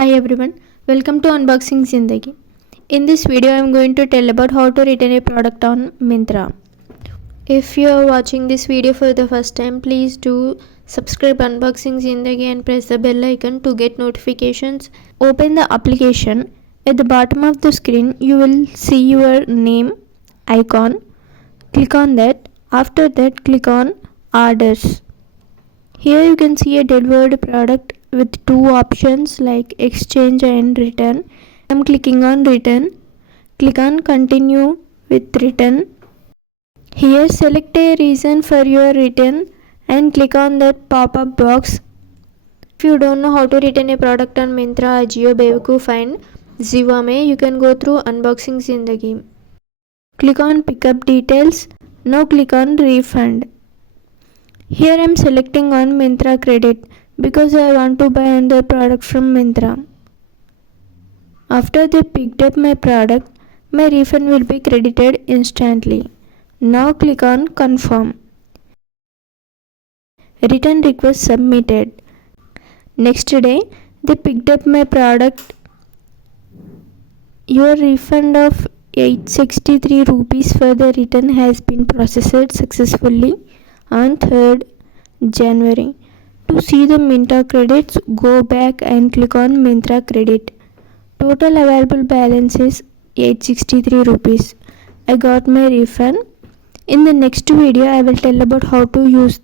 Hi everyone, welcome to Unboxing Zindagi. In this video I am going to tell about how to return a product on Myntra. If you are watching this video for the first time, please do subscribe Unboxing Zindagi and press the bell icon to get notifications. Open the application. At the bottom of the screen you will see your name icon. Click on that. After that click on orders. Here you can see a delivered product with two options like exchange and return. I am clicking on return. Click on continue with return. Here select a reason for your return and click on that pop-up box. If you don't know how to return a product on Myntra, Ajio, Bevuku, Find, Zivame, you can go through Unboxing Zindagi. Click on pickup details. Now click on refund. Here I am selecting on Myntra credit because I want to buy another product from Myntra. After they picked up my product, my refund will be credited instantly. Now click on confirm. Return request submitted. Next day, they picked up my product. Your refund of 863 rupees for the return has been processed successfully on 3rd January. To see the Myntra credits, go back and click on Myntra credit. Total available balance is 863 rupees. I got my refund. In the next video, I will tell about how to use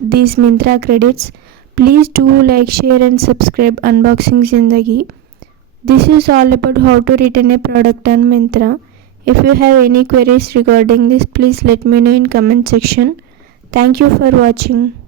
these Myntra credits. Please do like, share and subscribe Unboxing Zindagi. This is all about how to return a product on Myntra. If you have any queries regarding this, please let me know in comment section. Thank you for watching.